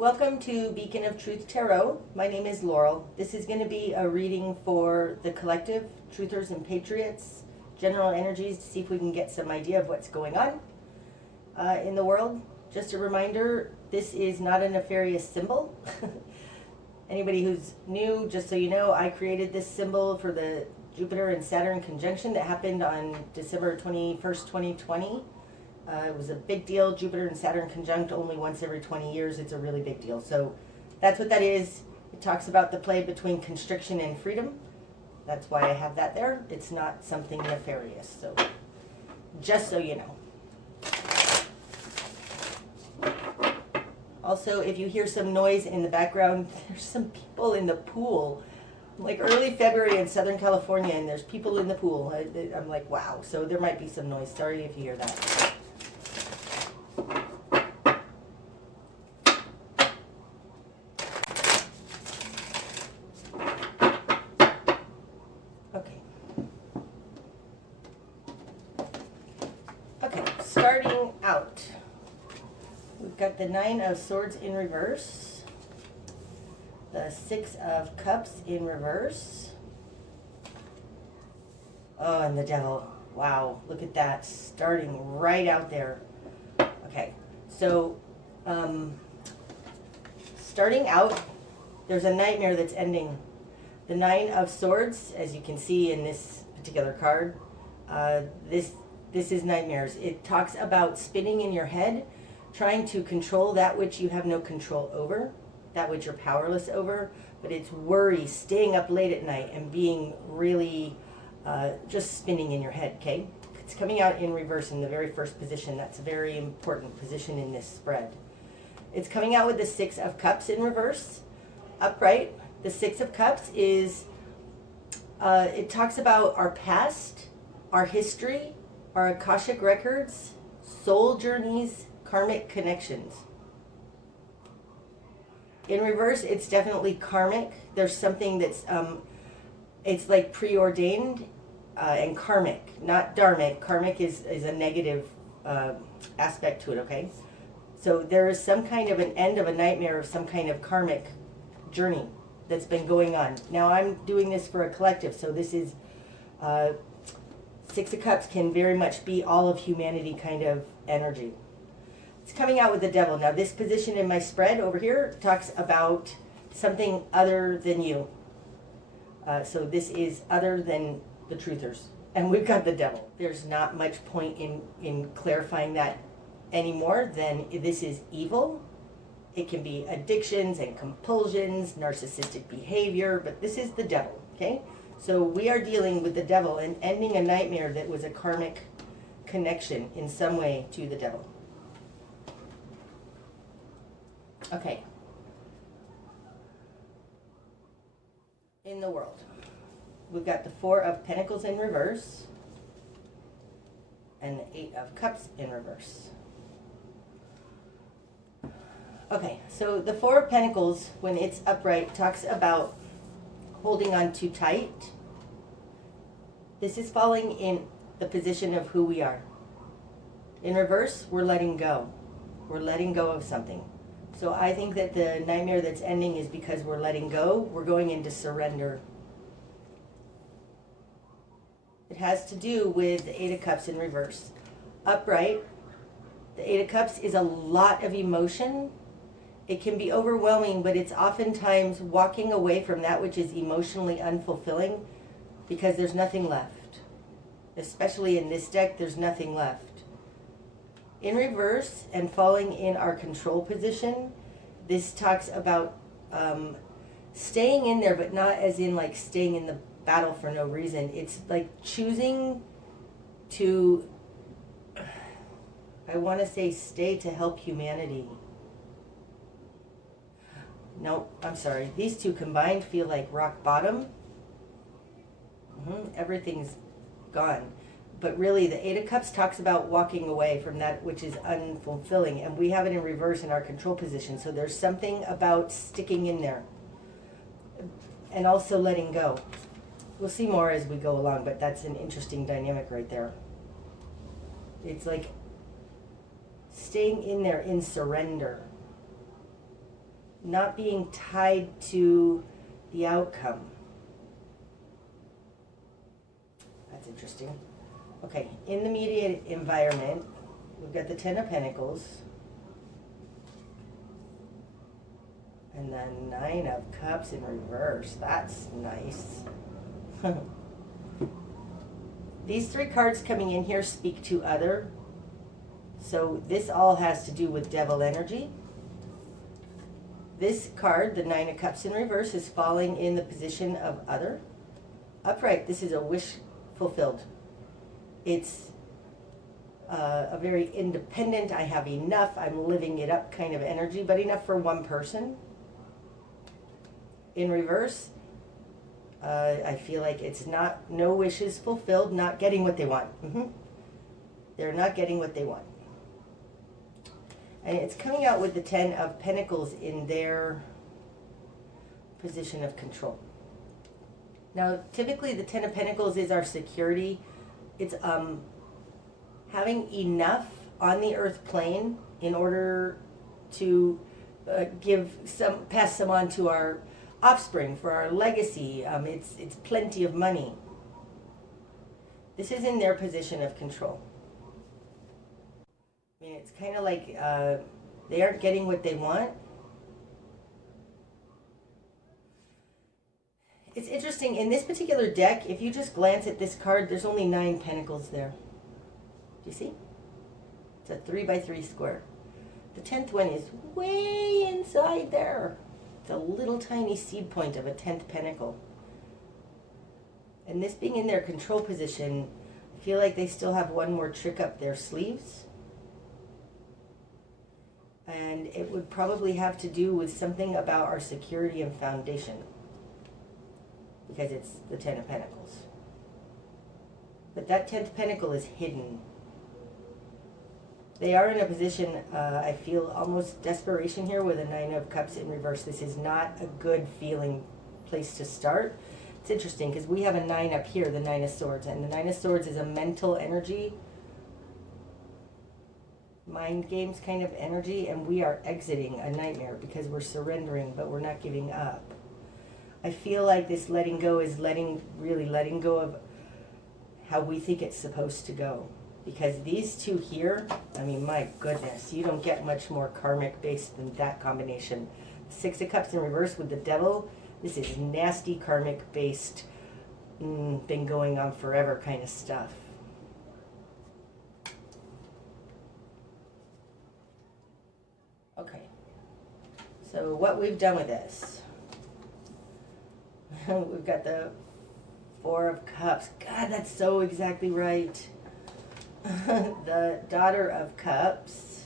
Welcome to Beacon of Truth Tarot. My name is Laurel. This is going to be a reading for the collective, Truthers and Patriots, general energies, to see if we can get some idea of what's going on in the world. Just a reminder, this is not a nefarious symbol. Anybody who's new, just so you know, I created this symbol for the Jupiter and Saturn conjunction that happened on December 21st, 2020. It was a big deal. Jupiter and Saturn conjunct only once every 20 years. It's a really big deal. So that's what that is. It talks about the play between constriction and freedom. That's why I have that there. It's not something nefarious. So just so you know. Also, if you hear some noise in the background, there's some people in the pool. Like early February in Southern California, and there's people in the pool. I'm like, wow. So there might be some noise. Sorry if you hear that. Starting out, we've got the Nine of Swords in reverse, the Six of Cups in reverse, oh, and the Devil. Wow, look at that, starting right out there. Okay, so starting out, there's a nightmare that's ending. The Nine of Swords, as you can see in this particular card, this is nightmares. It talks about spinning in your head, trying to control that which you have no control over, that which you're powerless over, but it's worry, staying up late at night and being really just spinning in your head, okay? It's coming out in reverse in the very first position. That's a very important position in this spread. It's coming out with the Six of Cups in reverse, upright. The Six of Cups is, it talks about our past, our history, our Akashic records, soul journeys, karmic connections. In reverse, it's definitely karmic. There's something that's, it's like preordained and karmic, not dharmic. Karmic is a negative aspect to it, okay? So there is some kind of an end of a nightmare of some kind of karmic journey that's been going on. Now I'm doing this for a collective, so this is Six of Cups can very much be all of humanity kind of energy. It's coming out with the Devil. Now this position in my spread over here talks about something other than you. So this is other than the Truthers. And we've got the Devil. There's not much point in clarifying that anymore than this is evil. It can be addictions and compulsions, narcissistic behavior, but this is the Devil, okay? So we are dealing with the Devil and ending a nightmare that was a karmic connection in some way to the Devil. Okay. In the world, we've got the Four of Pentacles in reverse and the Eight of Cups in reverse. Okay, so the Four of Pentacles, when it's upright, talks about holding on too tight. This is falling in the position of who we are. In reverse, we're letting go. We're letting go of something. So I think that the nightmare that's ending is because we're letting go. We're going into surrender. It has to do with the Eight of Cups in reverse. Upright, the Eight of Cups is a lot of emotion. It can be overwhelming, but it's oftentimes walking away from that which is emotionally unfulfilling because there's nothing left. Especially in this deck, there's nothing left. In reverse and falling in our control position, this talks about staying in there, but not as in like staying in the battle for no reason. It's like choosing to, I want to say, stay to help humanity. Nope, I'm sorry. These two combined feel like rock bottom. Everything's gone. But really, the Eight of Cups talks about walking away from that which is unfulfilling. And we have it in reverse in our control position. So there's something about sticking in there. And also letting go. We'll see more as we go along, but that's an interesting dynamic right there. It's like staying in there in surrender. not being tied to the outcome. That's interesting. Okay, in the immediate environment, we've got the Ten of Pentacles. And then Nine of Cups in reverse. That's nice. These three cards coming in here speak to other. So this all has to do with devil energy. This card, the Nine of Cups in reverse, is falling in the position of other. Upright, this is a wish fulfilled. It's a very independent, I have enough, I'm living it up kind of energy, but enough for one person. In reverse, I feel like it's no wishes fulfilled, not getting what they want. They're not getting what they want. And it's coming out with the Ten of Pentacles in their position of control. Now, typically the Ten of Pentacles is our security. It's having enough on the earth plane in order to pass some on to our offspring, for our legacy. It's plenty of money. This is in their position of control. I mean, it's kind of like they aren't getting what they want. It's interesting, in this particular deck, if you just glance at this card, there's only 9 pentacles there. Do you see? It's a 3x3 square. The 10th one is way inside there. It's a little tiny seed point of a 10th pentacle. And this being in their control position, I feel like they still have one more trick up their sleeves. And it would probably have to do with something about our security and foundation, because it's the Ten of Pentacles. But that 10th pentacle is hidden. They are in a position, I feel almost desperation here with a Nine of Cups in reverse. This is not a good feeling place to start. It's interesting because we have a 9 up here, the Nine of Swords. And the Nine of Swords is a mental energy, mind games kind of energy. And we are exiting a nightmare because we're surrendering, but we're not giving up. I feel like this letting go is really letting go of how we think it's supposed to go. Because these two here, I mean, my goodness, you don't get much more karmic based than that combination. 6 of Cups in reverse with the Devil, this is nasty karmic based, been going on forever kind of stuff. Okay, so what we've done with this, we've got the 4 of Cups. God, that's so exactly right. The Daughter of Cups.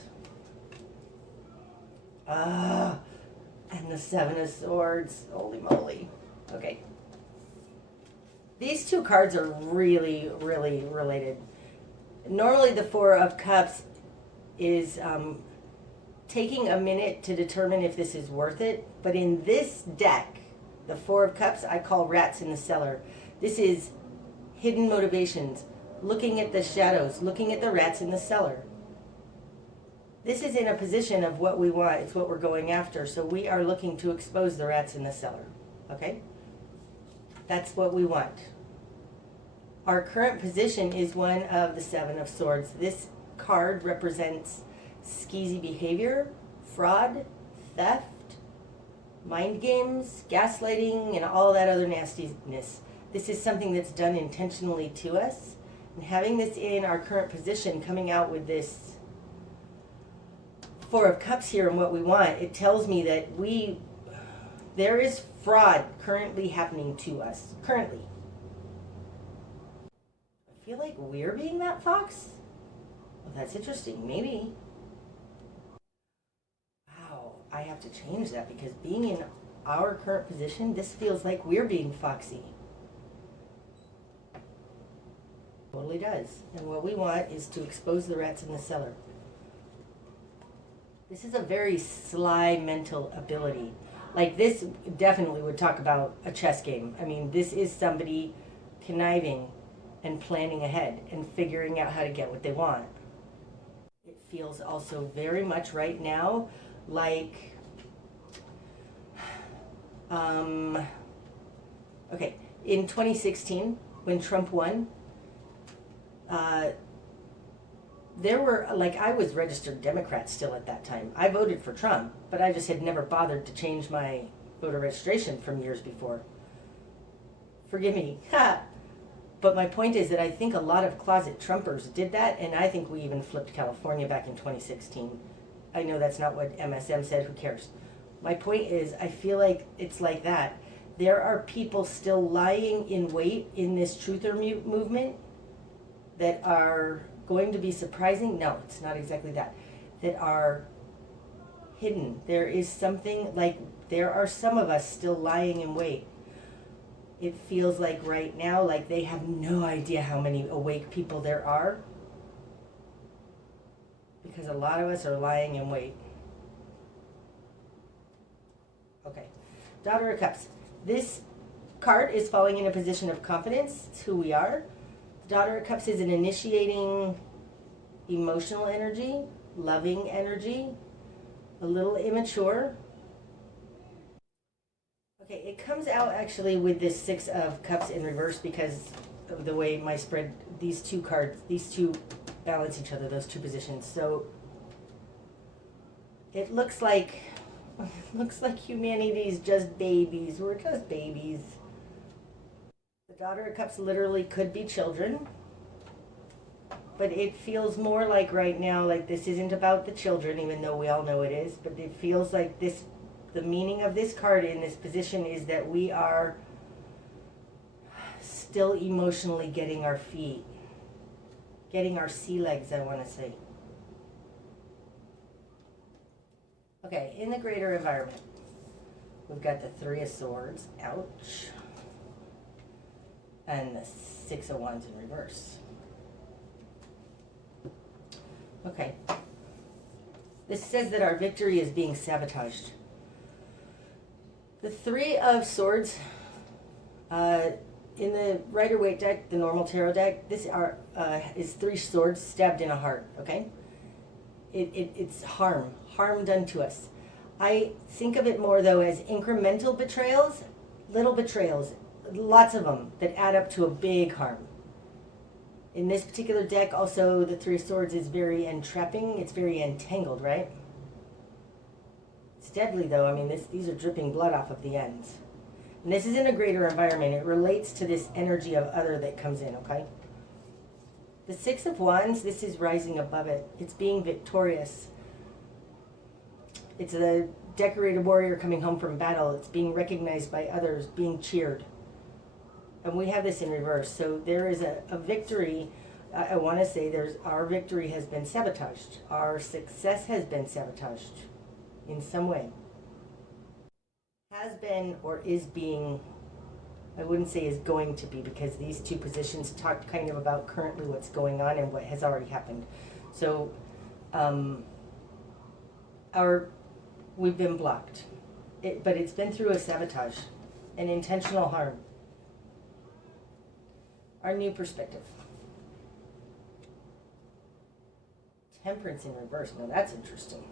And the 7 of Swords. Holy moly. Okay. These two cards are really, really related. Normally the 4 of Cups is taking a minute to determine if this is worth it. But in this deck, the 4 of Cups, I call rats in the cellar. This is hidden motivations. Looking at the shadows, looking at the rats in the cellar. This is in a position of what we want. It's what we're going after. So we are looking to expose the rats in the cellar. Okay? That's what we want. Our current position is one of the 7 of Swords. This card represents skeezy behavior, fraud, theft, mind games, gaslighting, and all that other nastiness. This is something that's done intentionally to us. And having this in our current position, coming out with this 4 of Cups here and what we want, it tells me that there is fraud currently happening to us. Currently. I feel like we're being that fox? Well, that's interesting. Maybe. Wow, I have to change that because being in our current position, this feels like we're being foxy. Totally does. And what we want is to expose the rats in the cellar. This is a very sly mental ability. Like, this definitely would talk about a chess game. I mean, this is somebody conniving and planning ahead and figuring out how to get what they want. It feels also very much right now like Okay, in 2016, when Trump won, there were, like, I was registered Democrat still at that time. I voted for Trump, but I just had never bothered to change my voter registration from years before. Forgive me. But my point is that I think a lot of closet Trumpers did that, and I think we even flipped California back in 2016. I know that's not what MSM said, who cares? My point is, I feel like it's like that. There are people still lying in wait in this truther movement that are going to be surprising. No, it's not exactly that. That are hidden. There is something, like, there are some of us still lying in wait. It feels like right now, like they have no idea how many awake people there are, because a lot of us are lying in wait. Okay, Daughter of Cups. This card is falling in a position of confidence. It's who we are. Daughter of Cups is an initiating emotional energy, loving energy, a little immature. Okay, it comes out actually with this Six of Cups in reverse because of the way my spread, these two cards, these two balance each other, those two positions. So it looks like humanity is just babies. We're just babies. The Daughter of Cups literally could be children, but it feels more like right now, like this isn't about the children, even though we all know it is, but it feels like this, the meaning of this card in this position is that we are still emotionally getting our feet, getting our sea legs, I want to say. Okay, in the greater environment, we've got the Three of Swords, ouch, and the Six of Wands in reverse. Okay. This says that our victory is being sabotaged. The Three of Swords, in the Rider-Waite deck, the normal tarot deck, this is three swords stabbed in a heart, okay? It's harm done to us. I think of it more, though, as incremental betrayals, little betrayals, lots of them that add up to a big harm. In this particular deck, also, the Three of Swords is very entrapping. It's very entangled, right? It's deadly, though. I mean, these are dripping blood off of the ends. And this is in a greater environment. It relates to this energy of other that comes in, okay? The Six of Wands, this is rising above it. It's being victorious. It's a decorated warrior coming home from battle. It's being recognized by others, being cheered. And we have this in reverse. So there is a victory. I want to say our victory has been sabotaged. Our success has been sabotaged in some way. Has been or is being, I wouldn't say is going to be, because these two positions talk kind of about currently what's going on and what has already happened. So we've been blocked. But it's been through a sabotage, an intentional harm. Our new perspective. Temperance in reverse. Now that's interesting.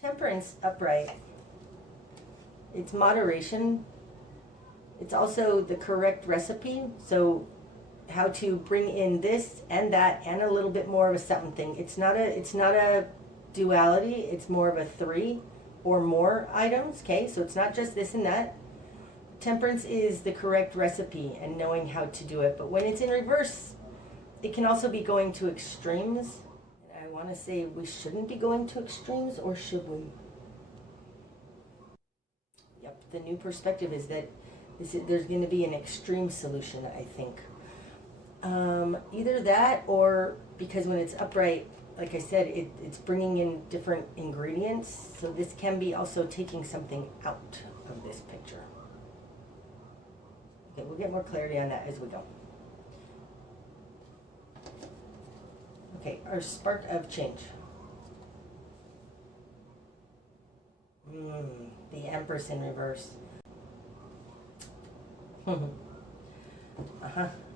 Temperance upright. It's moderation. It's also the correct recipe. So how to bring in this and that and a little bit more of a something. It's not a duality. It's more of a three or more items. Okay, so it's not just this and that. Temperance is the correct recipe and knowing how to do it. But when it's in reverse, it can also be going to extremes. I want to say we shouldn't be going to extremes, or should we? Yep, the new perspective is that there's going to be an extreme solution, I think. Either that, or because when it's upright, like I said, it's bringing in different ingredients. So this can be also taking something out of this picture. Okay, we'll get more clarity on that as we go. Okay, our spark of change. The Empress in reverse.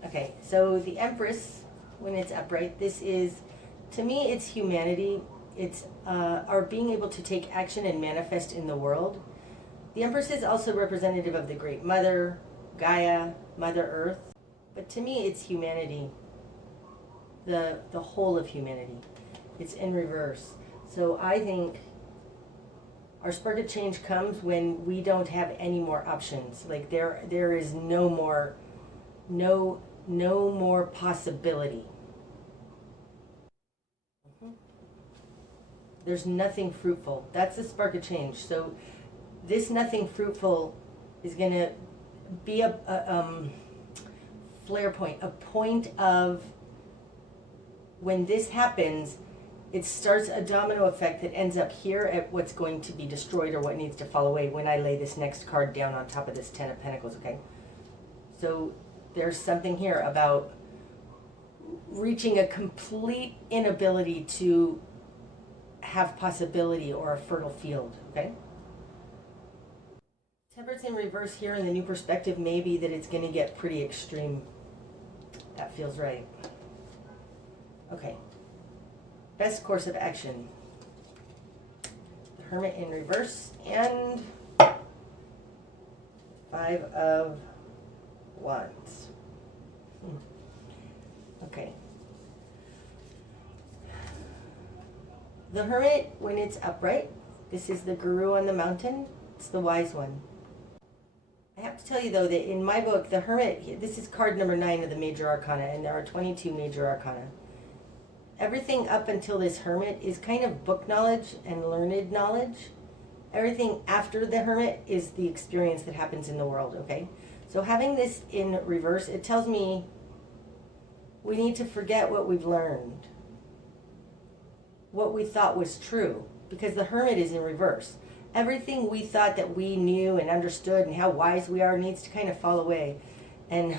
Okay, so the Empress, when it's upright, this is, to me, it's humanity. It's our being able to take action and manifest in the world. The Empress is also representative of the Great Mother, Gaia, Mother Earth. But to me, it's humanity, the whole of humanity. It's in reverse. So I think our spark of change comes when we don't have any more options. Like there is no more possibility. There's nothing fruitful. That's the spark of change. So this nothing fruitful is going to be a flare point, a point of when this happens, it starts a domino effect that ends up here at what's going to be destroyed or what needs to fall away when I lay this next card down on top of this Ten of Pentacles, okay? So there's something here about reaching a complete inability to have possibility or a fertile field, okay? Temperance in reverse here in the new perspective may be that it's going to get pretty extreme. That feels right. Okay. Best course of action. The Hermit in reverse and Five of Wands. Okay. The Hermit, when it's upright, this is the guru on the mountain. It's the wise one. I have to tell you, though, that in my book, the Hermit, this is card number 9 of the Major Arcana, and there are 22 Major Arcana. Everything up until this Hermit is kind of book knowledge and learned knowledge. Everything after the Hermit is the experience that happens in the world, okay? So having this in reverse, it tells me we need to forget what we've learned, what we thought was true, because the Hermit is in reverse. Everything we thought that we knew and understood and how wise we are needs to kind of fall away. And the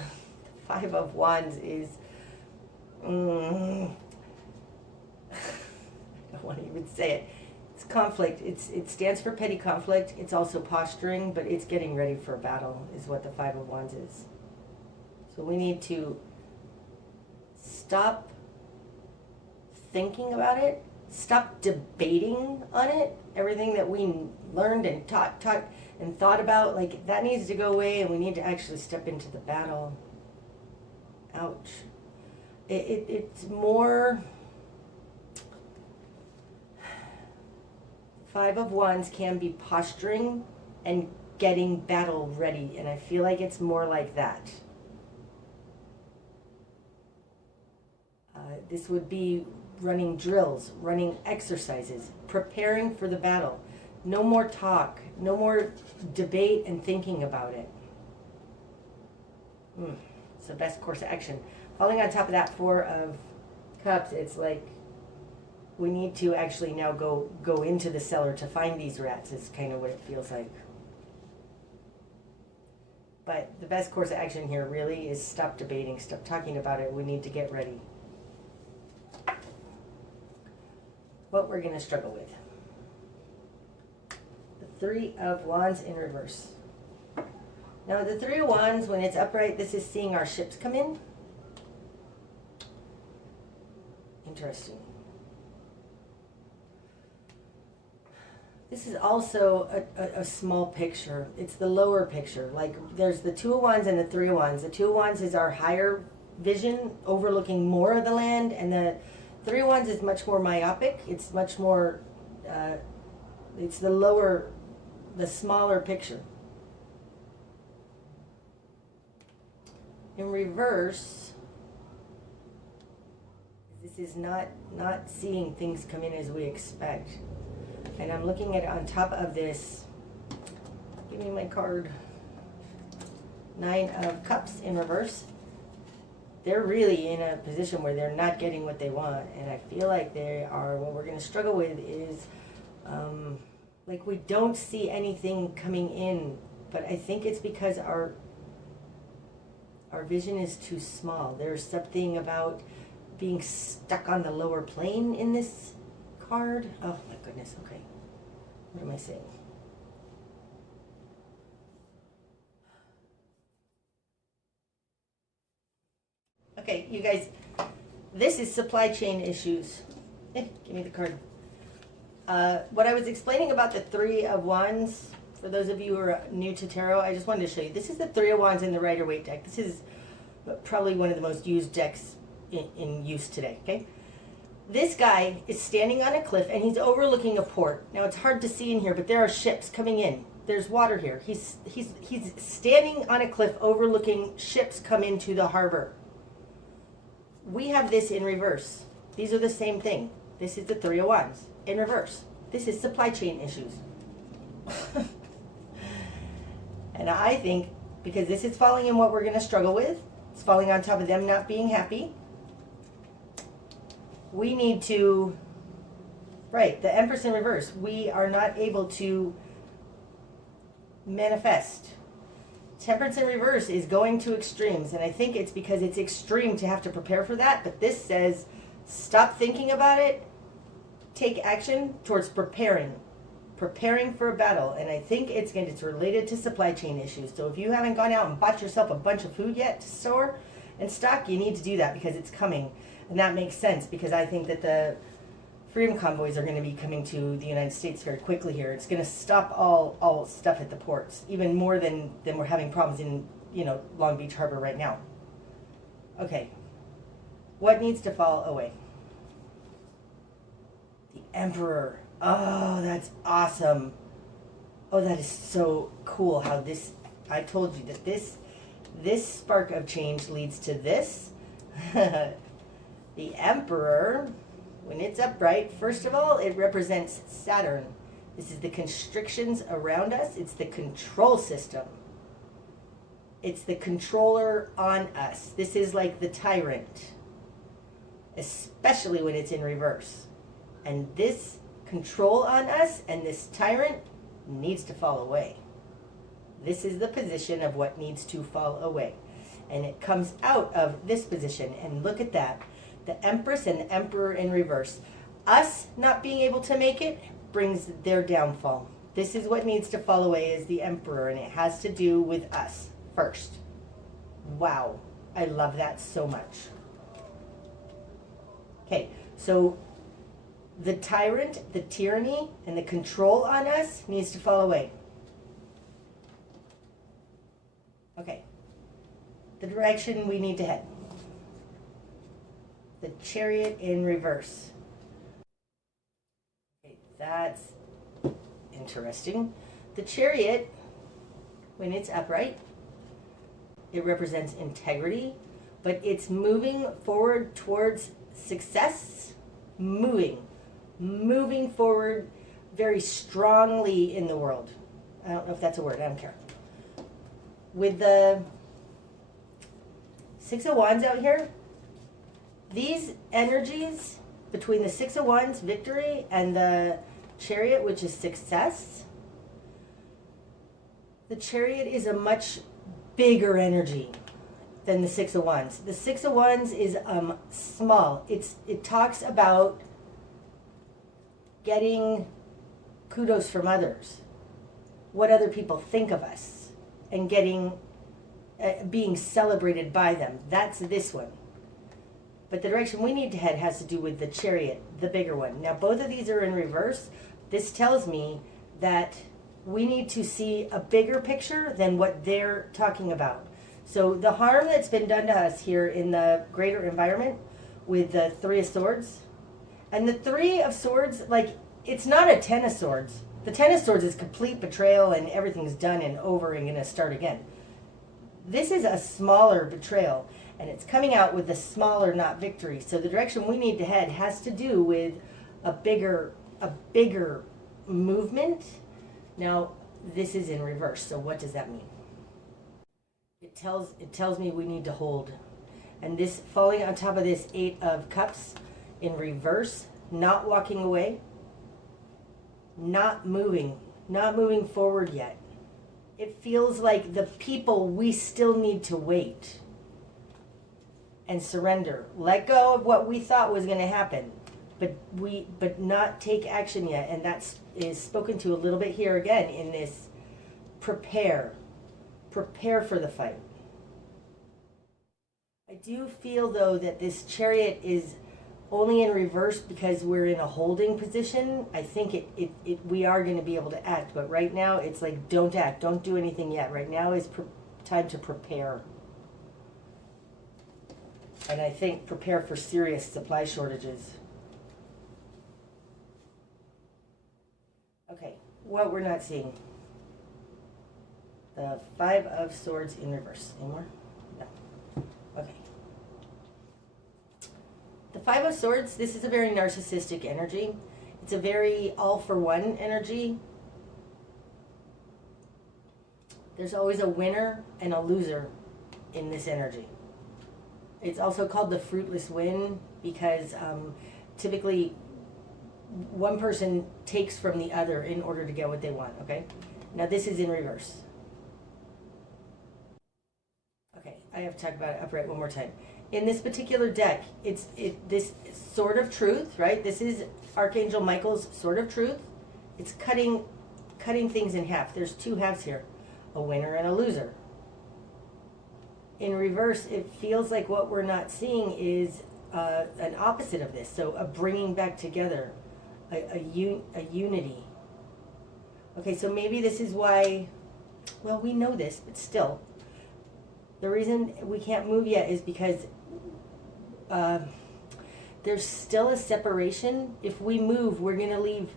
Five of Wands is, I don't want to even say it. It's conflict. It stands for petty conflict. It's also posturing, but it's getting ready for a battle is what the Five of Wands is. So we need to stop thinking about it. Stop debating on it. Everything that we learned and taught and thought about, like, that needs to go away, and we need to actually step into the battle. Ouch. It's more... Five of Wands can be posturing and getting battle ready, and I feel like it's more like that. This would be running drills, running exercises, preparing for the battle. No more talk, no more debate and thinking about it. It's the best course of action. Falling on top of that Four of Cups, it's like we need to actually now go into the cellar to find these rats is kind of what it feels like. But the best course of action here really is stop debating, stop talking about it. We need to get ready. What we're going to struggle with. The Three of Wands in reverse. Now the Three of Wands, when it's upright, this is seeing our ships come in. Interesting. This is also a small picture. It's the lower picture. Like there's the Two of Wands and the Three of Wands. The Two of Wands is our higher vision, overlooking more of the land, and the Three of Wands is much more myopic. It's much more, it's the lower, the smaller picture. In reverse, this is not seeing things come in as we expect. And I'm looking at it on top of this. Give me my card. Nine of Cups in reverse. They're really in a position where they're not getting what they want, and I feel like they are. What we're going to struggle with is like we don't see anything coming in, but I think it's because our vision is too small. There's something about being stuck on the lower plane in this card. Oh my goodness. Okay, what am I saying? Okay, you guys, this is supply chain issues. Give me the card. What I was explaining about the Three of Wands, for those of you who are new to tarot, I just wanted to show you. This is the Three of Wands in the Rider-Waite deck. This is probably one of the most used decks in use today, okay? This guy is standing on a cliff and he's overlooking a port. Now it's hard to see in here, but there are ships coming in. There's water here. He's standing on a cliff overlooking ships come into the harbor. We have this in reverse. These are the same thing. This is the Three of Wands in reverse. This is supply chain issues. And I think because this is falling in what we're going to struggle with, it's falling on top of them not being happy. We need to, right, the Empress in reverse. We are not able to manifest. Temperance in reverse is going to extremes, and I think it's because it's extreme to have to prepare for that, but this says stop thinking about it, take action towards preparing for a battle. And I think it's related to supply chain issues. So if you haven't gone out and bought yourself a bunch of food yet to store and stock, you need to do that because it's coming. And that makes sense because I think that the freedom convoys are going to be coming to the United States very quickly here. It's going to stop all stuff at the ports, even more than we're having problems in, Long Beach Harbor right now. Okay. What needs to fall away? The Emperor. Oh, that's awesome. Oh, that is so cool how this, I told you that this spark of change leads to this. The Emperor, when it's upright, first of all, it represents Saturn. This is the constrictions around us. It's the control system. It's the controller on us. This is like the tyrant, especially when it's in reverse. And this control on us and this tyrant needs to fall away. This is the position of what needs to fall away. And it comes out of this position. And look at that. The Empress and the Emperor in reverse. Us not being able to make it brings their downfall. This is what needs to fall away is the Emperor, and it has to do with us first. Wow. I love that so much. Okay, so the tyrant, the tyranny, and the control on us needs to fall away. Okay. The direction we need to head. The Chariot in reverse. Okay, that's interesting. The Chariot, when it's upright, it represents integrity, but it's moving forward towards success, moving forward very strongly in the world. I don't know if that's a word, I don't care. With the Six of Wands out here, these energies between the Six of Wands, victory, and the Chariot, which is success, the Chariot is a much bigger energy than the Six of Wands. The Six of Wands is small. It talks about getting kudos from others, what other people think of us, and getting being celebrated by them. That's this one. But the direction we need to head has to do with the Chariot, the bigger one. Now, both of these are in reverse. This tells me that we need to see a bigger picture than what they're talking about. So the harm that's been done to us here in the greater environment with the Three of Swords, and the Three of Swords, like, it's not a Ten of Swords. The Ten of Swords is complete betrayal and everything's done and over and going to start again. This is a smaller betrayal. And it's coming out with the smaller, not victory. So the direction we need to head has to do with a bigger movement. Now, this is in reverse. So what does that mean? It tells me we need to hold. And this falling on top of this Eight of Cups in reverse, not walking away, not moving forward yet. It feels like the people, we still need to wait and surrender. Let go of what we thought was going to happen, but not take action yet. And that is spoken to a little bit here again in this prepare for the fight. I do feel though that this Chariot is only in reverse because we're in a holding position. I think we are going to be able to act, but right now it's like, don't act, don't do anything yet. Right now is time to prepare. And I think prepare for serious supply shortages. Okay, what we're not seeing. The Five of Swords in reverse. Any more? No. Okay. The Five of Swords, this is a very narcissistic energy. It's a very all-for-one energy. There's always a winner and a loser in this energy. It's also called the fruitless win because typically one person takes from the other in order to get what they want, okay? Now this is in reverse. Okay, I have to talk about it upright one more time. In this particular deck, it's this sword of truth, right? This is Archangel Michael's sword of truth. It's cutting things in half. There's two halves here, a winner and a loser. In reverse, it feels like what we're not seeing is an opposite of this. So a bringing back together, a unity. Okay, so maybe this is why, well, we know this, but still. The reason we can't move yet is because there's still a separation. If we move, we're going to leave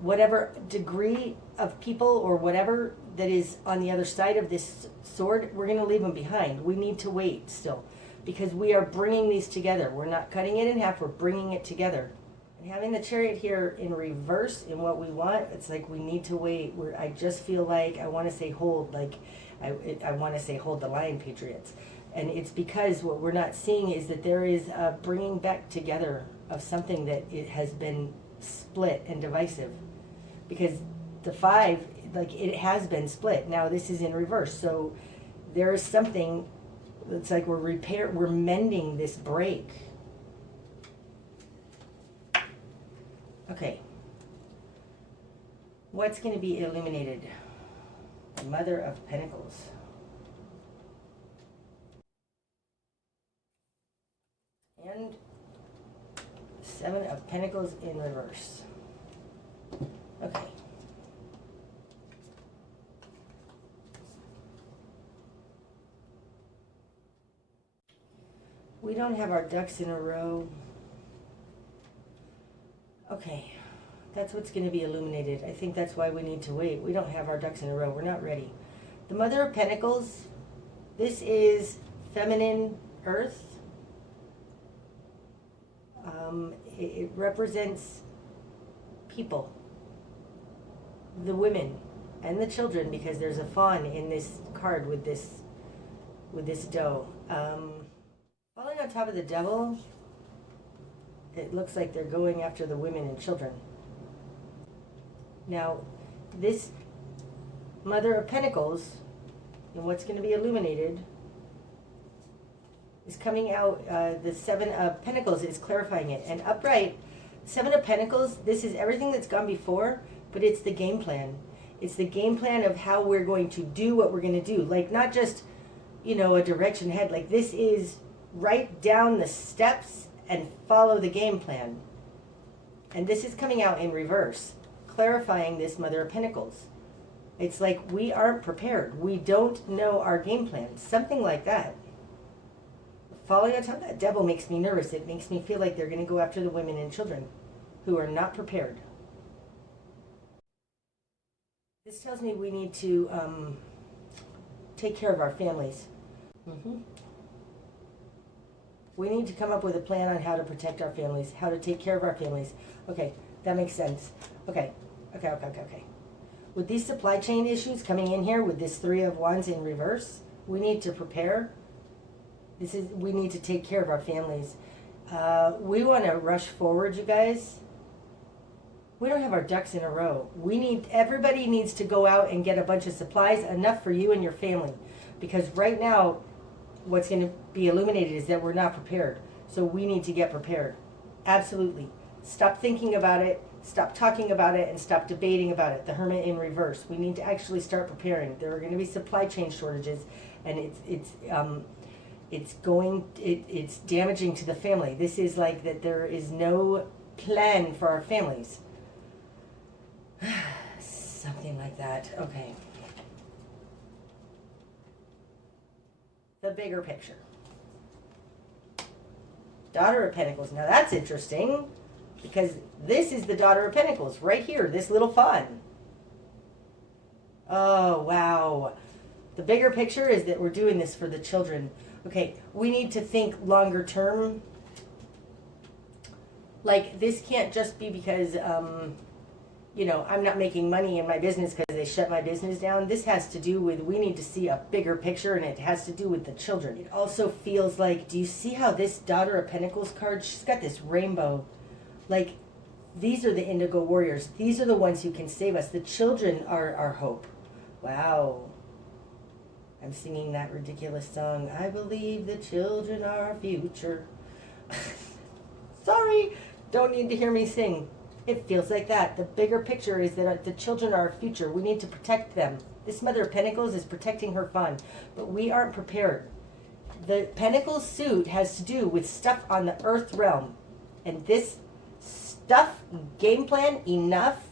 whatever degree of people or whatever that is on the other side of this sword, we're going to leave them behind. We need to wait still because we are bringing these together. We're not cutting it in half, we're bringing it together. And having the Chariot here in reverse in what we want, it's like we need to wait. I just feel like I want to say hold, like I want to say hold the line, Patriots. And it's because what we're not seeing is that there is a bringing back together of something that it has been split and divisive. Because the five, like it has been split. Now this is in reverse. So there is something that's like we're mending this break. Okay. What's going to be illuminated? The Mother of Pentacles. And Seven of Pentacles in reverse. Okay. We don't have our ducks in a row. Okay. That's what's going to be illuminated. I think that's why we need to wait. We don't have our ducks in a row. We're not ready. The Mother of Pentacles, this is feminine earth. It represents people, the women and the children, because there's a fawn in this card with this doe. Falling on top of the Devil, it looks like they're going after the women and children. Now, this Mother of Pentacles, and what's going to be illuminated, is coming out. The Seven of Pentacles is clarifying it. And upright, Seven of Pentacles, this is everything that's gone before, but it's the game plan. It's the game plan of how we're going to do what we're going to do. Like, not just, you know, a direction ahead. Like, this is write down the steps and follow the game plan. And this is coming out in reverse, clarifying this Mother of Pentacles. It's like we aren't prepared. We don't know our game plan. Something like that. Falling on top of that Devil makes me nervous. It makes me feel like they're going to go after the women and children who are not prepared. This tells me we need to take care of our families. We need to come up with a plan on how to protect our families, how to take care of our families. Okay, that makes sense. Okay. With these supply chain issues coming in here with this Three of Wands in reverse, we need to prepare. We need to take care of our families. We want to rush forward, you guys. We don't have our ducks in a row. Everybody needs to go out and get a bunch of supplies, enough for you and your family. Because right now, what's going to be illuminated is that we're not prepared. So we need to get prepared. Absolutely. Stop thinking about it, stop talking about it, and stop debating about it. The Hermit in reverse. We need to actually start preparing. There are going to be supply chain shortages, and It's it's damaging to the family. This is like that there is no plan for our families. Something like that. Okay. The bigger picture. Daughter of Pentacles. Now that's interesting because this is the Daughter of Pentacles right here, this little fawn. Oh, wow. The bigger picture is that we're doing this for the children. Okay, we need to think longer term. Like, this can't just be because, you know, I'm not making money in my business because they shut my business down. This has to do with, we need to see a bigger picture, and it has to do with the children. It also feels like, do you see how this Daughter of Pentacles card, she's got this rainbow. Like, these are the indigo warriors. These are the ones who can save us. The children are our hope. Wow. I'm singing that ridiculous song, I believe the children are our future. Sorry, don't need to hear me sing. It feels like that. The bigger picture is that the children are our future. We need to protect them. This Mother of Pentacles is protecting her fun, but we aren't prepared. The Pentacles suit has to do with stuff on the Earth realm. And this stuff, game plan, enough,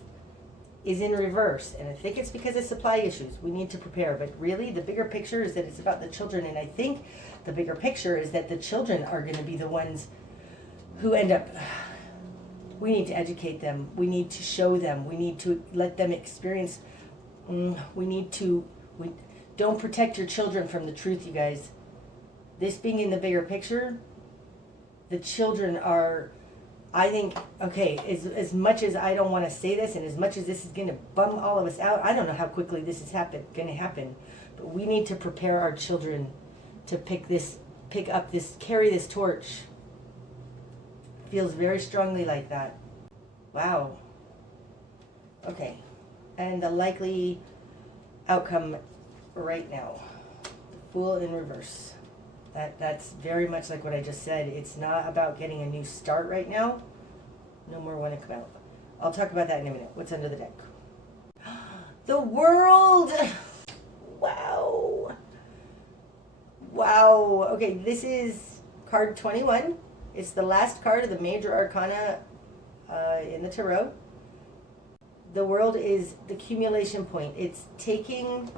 is in reverse. And I think it's because of supply issues. We need to prepare. But really, the bigger picture is that it's about the children. And I think the bigger picture is that the children are going to be the ones who end up... We need to educate them. We need to show them. We need to let them experience. Don't protect your children from the truth, you guys. This being in the bigger picture, the children are, I think, okay, as much as I don't want to say this, and as much as this is going to bum all of us out, I don't know how quickly this is going to happen, but we need to prepare our children to carry this torch. Feels very strongly like that. Wow. Okay. And the likely outcome right now. The Fool in reverse. That's very much like what I just said. It's not about getting a new start right now. No more want to come out. I'll talk about that in a minute. What's under the deck? The World! Wow. Wow. Okay, this is card 21. It's the last card of the major arcana in the tarot. The World is the accumulation point. It's taking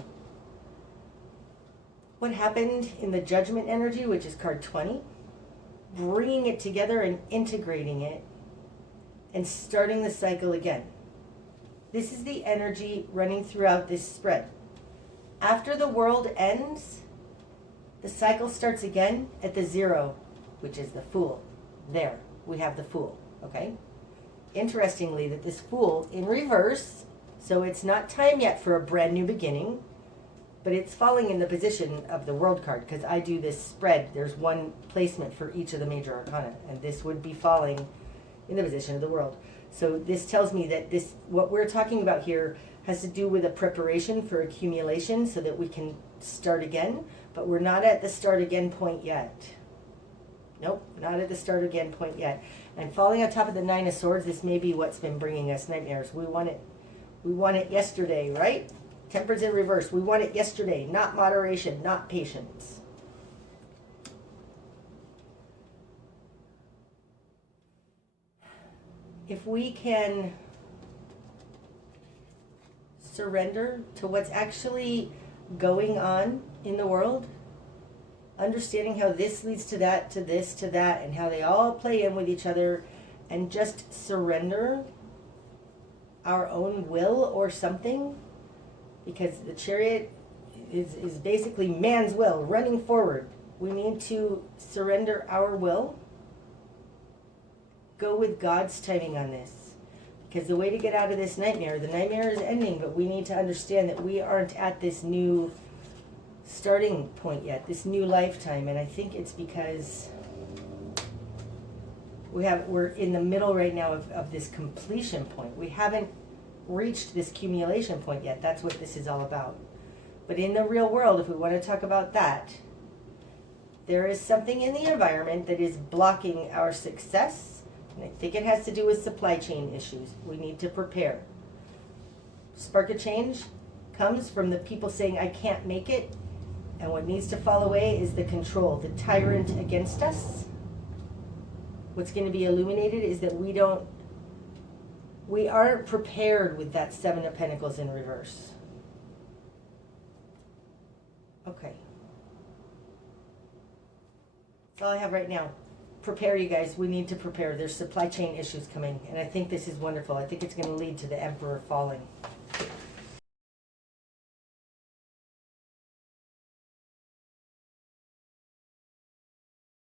what happened in the Judgment energy, which is card 20, bringing it together and integrating it and starting the cycle again. This is the energy running throughout this spread. After the World ends, the cycle starts again at the 0, which is the Fool. There, we have the Fool, okay? Interestingly, that this Fool in reverse, so it's not time yet for a brand new beginning, but it's falling in the position of the World card, because I do this spread. There's one placement for each of the major arcana, and this would be falling in the position of the World. So this tells me that what we're talking about here has to do with a preparation for accumulation so that we can start again, but we're not at the start again point yet. Nope, not at the start again point yet. And falling on top of the 9 of Swords, this may be what's been bringing us nightmares. We want it yesterday, right? Temperance in reverse. We want it yesterday, not moderation, not patience. If we can surrender to what's actually going on in the world, understanding how this leads to that, to this, to that, and how they all play in with each other, and just surrender our own will or something, because the Chariot is basically man's will running forward. We need to surrender our will, go with God's timing on this, because the way to get out of this nightmare, the nightmare is ending, but we need to understand that we aren't at this new starting point yet, this new lifetime. And I think it's because we're in the middle right now of this completion point. We haven't reached this accumulation point yet. That's what this is all about. But in the real world, if we want to talk about that, there is something in the environment that is blocking our success, and I think it has to do with supply chain issues. We need to prepare. Spark of change comes from the people saying, I can't make it. And what needs to fall away is the control, the tyrant against us. What's going to be illuminated is that we aren't prepared with that Seven of Pentacles in reverse. Okay. That's all I have right now. Prepare, you guys. We need to prepare. There's supply chain issues coming, and I think this is wonderful. I think it's going to lead to the Emperor falling.